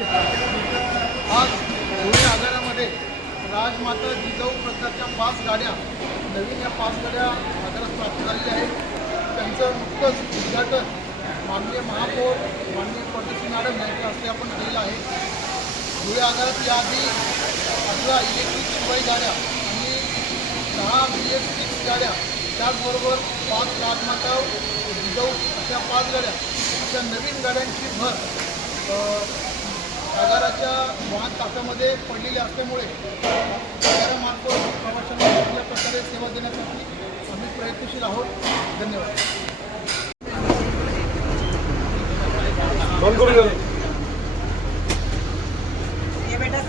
आज धुळे आगारामध्ये राजमाता जिजाऊ प्रकारच्या 5 गाड्या नवीन या 5 गाड्या आगारात प्राप्त झालेल्या आहेत. त्यांचं नुकतंच उद्घाटन माननीय महापौर माननीय परदेशी मॅडम यांच्या हस्ते आपण केलेलं आहे. धुळे आगारात याआधी 18 इलेक्ट्रिक शिवाई गाड्या आणि 10 BS6 गाड्या त्याचबरोबर 5 राजमाता जिजाऊ अशा 5 गाड्या अशा नवीन गाड्यांची भर आगाराच्या वाहन ताफ्यामध्ये पडलेली असल्यामुळे आगारामार्फत प्रवाशांना चांगल्या प्रकारे सेवा देण्यासाठी आम्ही प्रयत्नशील आहोत. धन्यवाद. बेटा